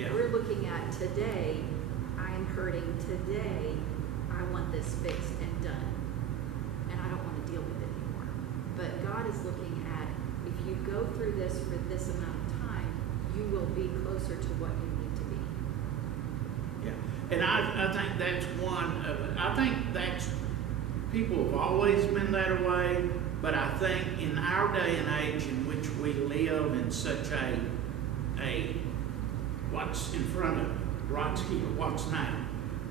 Yeah. We're looking at today, I am hurting today, I want this fixed and done. And I don't want to deal with it anymore. But God is looking at, if you go through this for this amount of time, you will be closer to what you need to be. Yeah, and I think that's one of, I think that's, people have always been that way, but I think in our day and age in which we live in such a what's in front of what's here, what's now,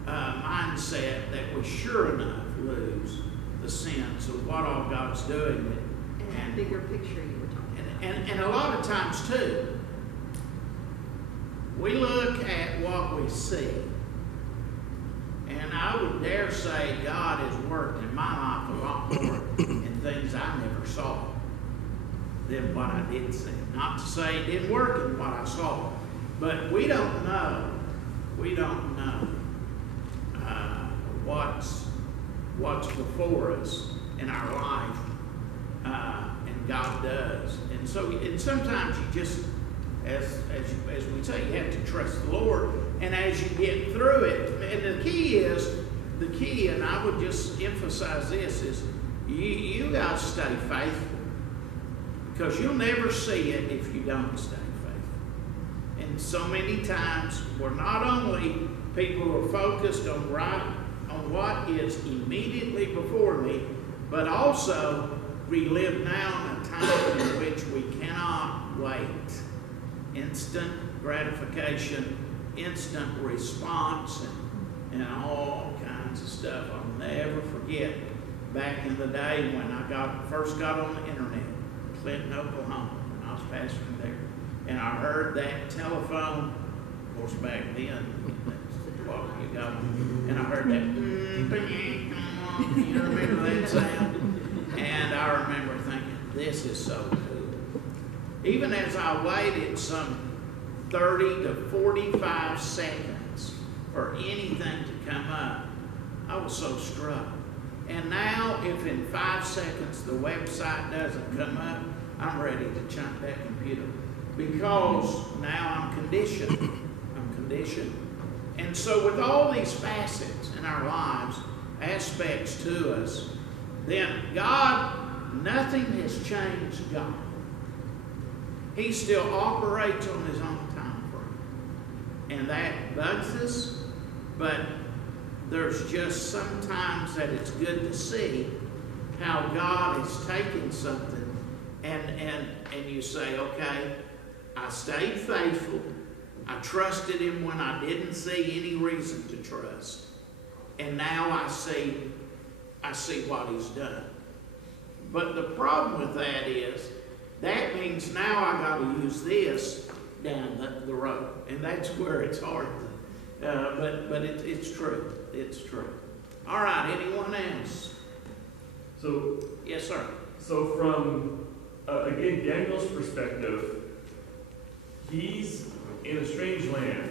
mindset that we sure enough lose the sense of what all God's doing. And that bigger picture you were talking about. And a lot of times too, we look at what we see. And I would dare say God has worked in my life a lot more in things I never saw than what I did see. Not to say it didn't work in what I saw, but we don't know what's before us in our life, and God does. And so, and sometimes you just, as we say, you have to trust the Lord. And as you get through it, and the key, and I would just emphasize this, is you got to stay faithful. Because you'll never see it if you don't stay faithful. And so many times, we're not only people who are focused on what is immediately before me, but also we live now in a time in which we cannot wait. Instant gratification, instant response, and all kinds of stuff. I'll never forget back in the day when I first got on the internet, Clinton, Oklahoma, when I was pastoring there, and I heard that telephone. Of course, back then, that's what you got, and I heard that. You remember that sound? And I remember thinking, this is so cool. Even as I waited some 30 to 45 seconds for anything to come up, I was so struck. And now, if in 5 seconds the website doesn't come up, I'm ready to chunk that computer. Because now I'm conditioned. And so with all these facets in our lives, aspects to us, then God, nothing has changed God. He still operates on his own time frame. And that bugs us, but there's just sometimes that it's good to see how God is taking something and you say, okay, I stayed faithful. I trusted him when I didn't see any reason to trust. And now I see what he's done. But the problem with that is, that means now I got to use this down the road. And that's where it's hard. But it's true. It's true. All right, anyone else? So, yes, sir. So from, again, Daniel's perspective, he's in a strange land.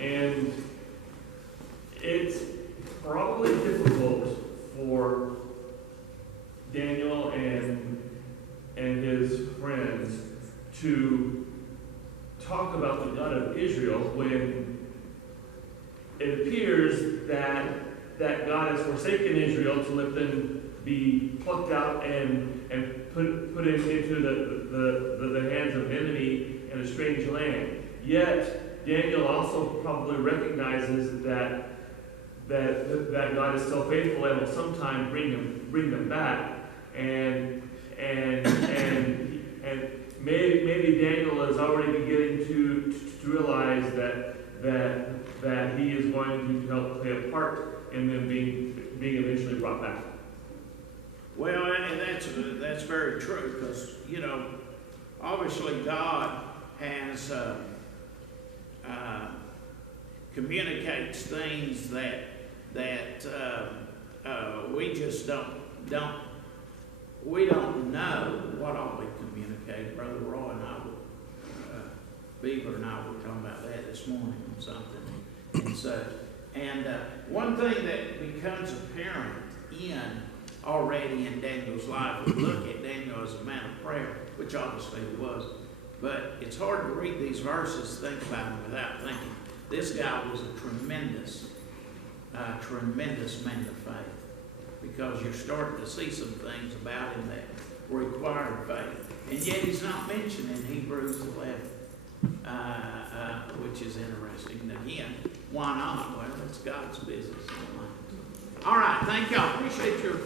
And it's probably difficult for Daniel and his friends to talk about the God of Israel when it appears that God has forsaken Israel to let them be plucked out and put into the hands of an enemy in a strange land. Yet Daniel also probably recognizes that God is still faithful and will sometime bring them back. And maybe Daniel is already beginning to realize that he is going to help play a part in them being eventually brought back. Well, and that's very true, because obviously God has communicates things that we just don't know what all he communicated. Brother Roy and I Beaver and I were talking about that this morning or something and such. And one thing that becomes apparent already in Daniel's life, we look at Daniel as a man of prayer, which obviously he was, But it's hard to read these verses, think about them without thinking, this guy was a tremendous man of faith. Because you're starting to see some things about him that required faith. And yet he's not mentioned in Hebrews 11, which is interesting. And again, why not? Well, it's God's business. All right, thank y'all. Appreciate your